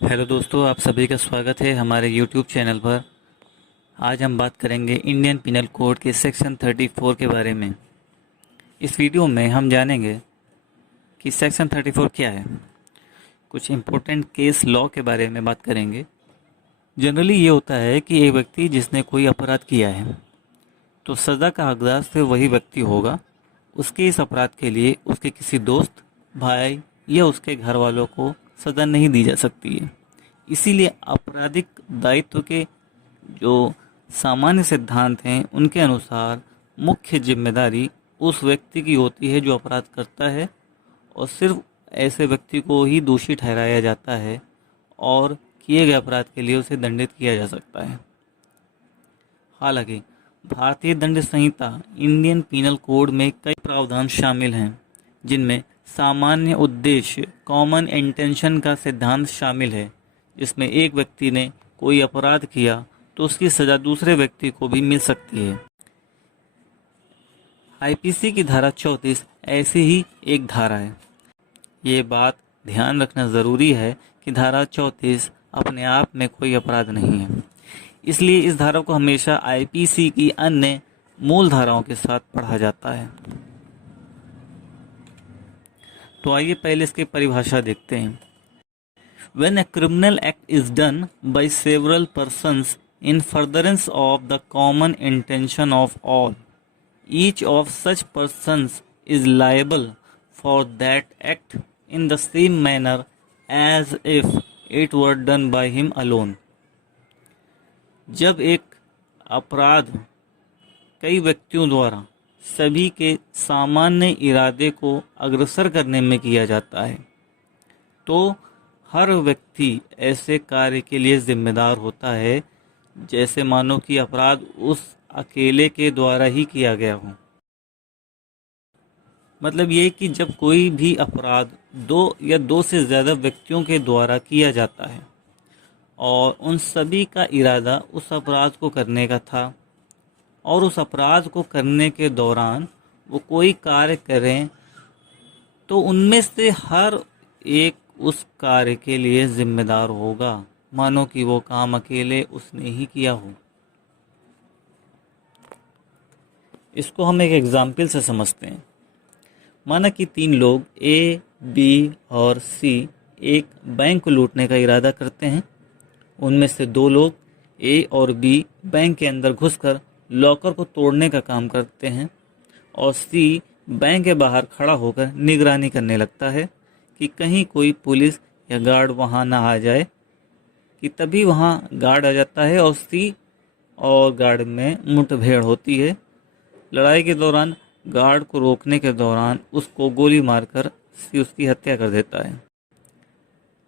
Hello दोस्तों, आप सभी का स्वागत है हमारे यूट्यूब चैनल पर। आज हम बात करेंगे इंडियन पिनल कोड के सेक्शन 34 के बारे में। इस वीडियो में हम जानेंगे कि सेक्शन 34 क्या है। कुछ इम्पोर्टेंट केस लॉ के बारे में बात करेंगे। जनरली ये होता है कि एक व्यक्ति जिसने कोई अपराध किया है तो सज़ा का हकदार सिर्फ वही व्यक्ति होगा। उसके इस अपराध के लिए उसके किसी दोस्त, भाई या उसके घर वालों को सज़ा नहीं दी जा सकती है। इसीलिए आपराधिक दायित्व के जो सामान्य सिद्धांत हैं उनके अनुसार मुख्य जिम्मेदारी उस व्यक्ति की होती है जो अपराध करता है, और सिर्फ ऐसे व्यक्ति को ही दोषी ठहराया जाता है और किए गए अपराध के लिए उसे दंडित किया जा सकता है। हालांकि भारतीय दंड संहिता इंडियन पीनल कोड में कई प्रावधान शामिल हैं, जिनमें सामान्य उद्देश्य कॉमन इंटेंशन का सिद्धांत शामिल है, जिसमें एक व्यक्ति ने कोई अपराध किया तो उसकी सज़ा दूसरे व्यक्ति को भी मिल सकती है। आईपीसी की धारा 34 ऐसी ही एक धारा है। ये बात ध्यान रखना ज़रूरी है कि धारा 34 अपने आप में कोई अपराध नहीं है, इसलिए इस धारा को हमेशा आईपीसी की अन्य मूल धाराओं के साथ पढ़ा जाता है। तो आइए पहले इसकी परिभाषा देखते हैं। When a criminal act is done by several persons in furtherance of the common intention of all, each of such persons is liable for that act in the same manner as if it were done by him alone. जब एक अपराध कई व्यक्तियों द्वारा सभी के सामान्य इरादे को अग्रसर करने में किया जाता है, तो हर व्यक्ति ऐसे कार्य के लिए जिम्मेदार होता है जैसे मानो कि अपराध उस अकेले के द्वारा ही किया गया हो। मतलब ये कि जब कोई भी अपराध दो या दो से ज़्यादा व्यक्तियों के द्वारा किया जाता है और उन सभी का इरादा उस अपराध को करने का था, और उस अपराध को करने के दौरान वो कोई कार्य करें, तो उनमें से हर एक उस कार्य के लिए जिम्मेदार होगा, मानो कि वो काम अकेले उसने ही किया हो। इसको हम एक एग्जाम्पल से समझते हैं। माना कि तीन लोग ए, बी और सी एक बैंक को लूटने का इरादा करते हैं। उनमें से दो लोग ए और बी बैंक के अंदर घुसकर लॉकर को तोड़ने का काम करते हैं, और सी बैंक के बाहर खड़ा होकर निगरानी करने लगता है कि कहीं कोई पुलिस या गार्ड वहां ना आ जाए। कि तभी वहां गार्ड आ जाता है और सी और गार्ड में मुठभेड़ होती है। लड़ाई के दौरान गार्ड को रोकने के दौरान उसको गोली मारकर सी उसकी हत्या कर देता है।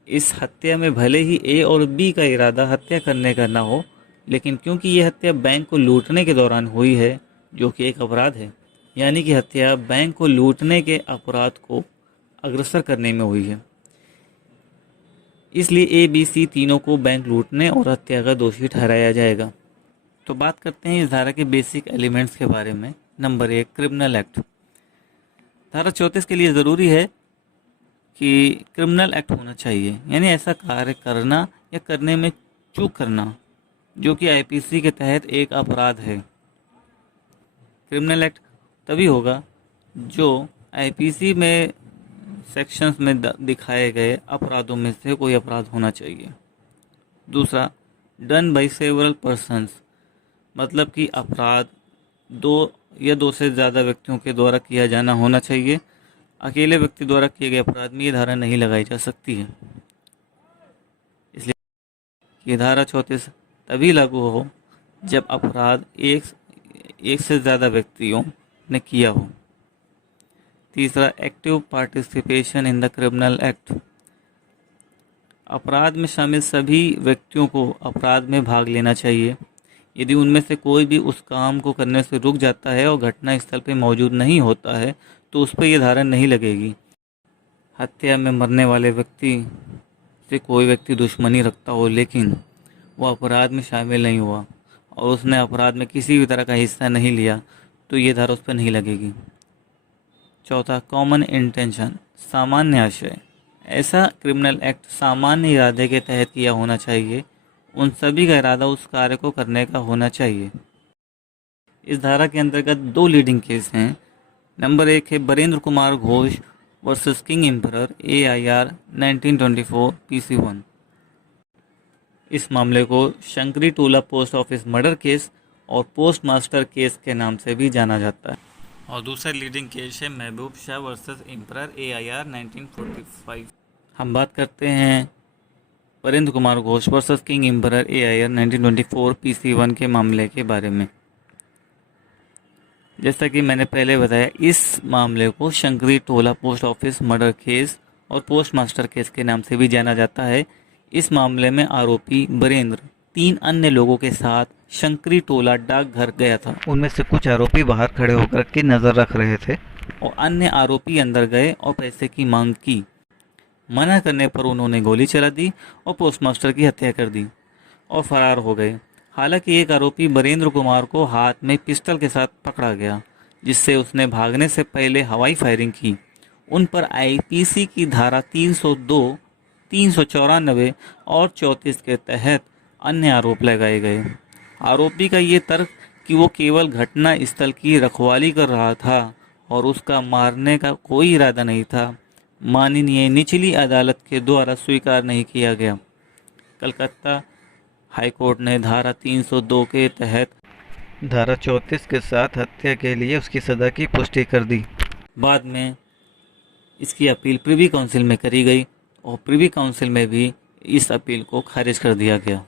इस हत्या में भले ही ए और बी का इरादा हत्या करने का ना हो, लेकिन क्योंकि यह हत्या बैंक को लूटने के दौरान हुई है, जो कि एक अपराध है, यानी कि हत्या बैंक को लूटने के अपराध को अग्रसर करने में हुई है, इसलिए ए, बी, सी तीनों को बैंक लूटने और हत्या का दोषी ठहराया जाएगा। तो बात करते हैं इस धारा के बेसिक एलिमेंट्स के बारे में। Number 1, criminal act. धारा 34 के लिए ज़रूरी है कि क्रिमिनल एक्ट होना चाहिए, यानी ऐसा कार्य करना या करने में चूक करना जो कि आईपीसी के तहत एक अपराध है। क्रिमिनल एक्ट तभी होगा जो आईपीसी में सेक्शंस में दिखाए गए अपराधों में से कोई अपराध होना चाहिए। दूसरा, डन बाय सेवरल पर्सन्स, मतलब कि अपराध दो या दो से ज़्यादा व्यक्तियों के द्वारा किया जाना होना चाहिए। अकेले व्यक्ति द्वारा किए गए अपराध में ये धारा नहीं लगाई जा सकती है। इसलिए ये धारा 34 तभी लागू हो जब अपराध एक से ज़्यादा व्यक्तियों ने किया हो। तीसरा, active participation in the criminal act. अपराध में शामिल सभी व्यक्तियों को अपराध में भाग लेना चाहिए। यदि उनमें से कोई भी उस काम को करने से रुक जाता है और घटना स्थल पर मौजूद नहीं होता है तो उस पर यह धारा नहीं लगेगी। हत्या में मरने वाले व्यक्ति से कोई व्यक्ति दुश्मनी रखता हो लेकिन वो अपराध में शामिल नहीं हुआ और उसने अपराध में किसी भी तरह का हिस्सा नहीं लिया, तो ये धारा उस पर नहीं लगेगी। चौथा, कॉमन इंटेंशन, सामान्य आशय। ऐसा क्रिमिनल एक्ट सामान्य इरादे के तहत किया होना चाहिए। उन सभी का इरादा उस कार्य को करने का होना चाहिए। इस धारा के अंतर्गत 2 लीडिंग केस हैं। नंबर 1 है Barendra Kumar Ghosh versus king emperor AIR 1924 PC1। इस मामले को शंकरी टोला पोस्ट ऑफिस मर्डर केस और पोस्ट मास्टर केस के नाम से भी जाना जाता है। और दूसरा लीडिंग केस है महबूब शाह वर्सेस एम्परर AIR 1945। हम बात करते हैं Barendra Kumar Ghosh versus king emperor AIR 1924 PC1 के मामले के बारे में। जैसा कि मैंने पहले बताया, इस मामले को शंकरी टोला पोस्ट ऑफिस मर्डर केस और पोस्ट मास्टर केस के नाम से भी जाना जाता है। इस मामले में आरोपी बरेंद्र 3 अन्य लोगों के साथ शंकरी टोला डाकघर गया था। उनमें से कुछ आरोपी बाहर खड़े होकर के नजर रख रहे थे और अन्य आरोपी अंदर गए और पैसे की मांग की। मना करने पर उन्होंने गोली चला दी और पोस्टमास्टर की हत्या कर दी और फरार हो गए। हालांकि एक आरोपी बरेंद्र कुमार को हाथ में पिस्टल के साथ पकड़ा गया, जिससे उसने भागने से पहले हवाई फायरिंग की। उन पर IPC की धारा 302, 394 और 34 के तहत अन्य आरोप लगाए गए। आरोपी का ये तर्क कि वो केवल घटना स्थल की रखवाली कर रहा था और उसका मारने का कोई इरादा नहीं था, माननीय निचली अदालत के द्वारा स्वीकार नहीं किया गया। कलकत्ता हाईकोर्ट ने धारा 302 के तहत धारा 34 के साथ हत्या के लिए उसकी सजा की पुष्टि कर दी। बाद में इसकी अपील प्रिवी काउंसिल में करी गई और प्रिवी काउंसिल में भी इस अपील को खारिज कर दिया गया।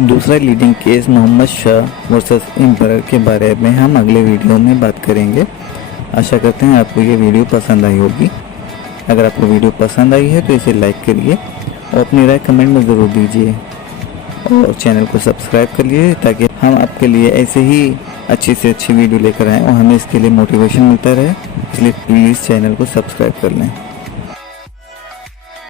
दूसरा leading case Mohammad Shah versus emperor के बारे में हम अगले वीडियो में बात करेंगे। आशा करते हैं आपको ये वीडियो पसंद आई होगी। अगर आपको वीडियो पसंद आई है तो इसे लाइक करिए और अपनी राय कमेंट में ज़रूर दीजिए और चैनल को सब्सक्राइब कर लिए ताकि हम आपके लिए ऐसे ही अच्छी से अच्छी वीडियो लेकर आएँ और हमें इसके लिए मोटिवेशन मिलता रहे। इसलिए प्लीज़ चैनल को सब्सक्राइब कर लें।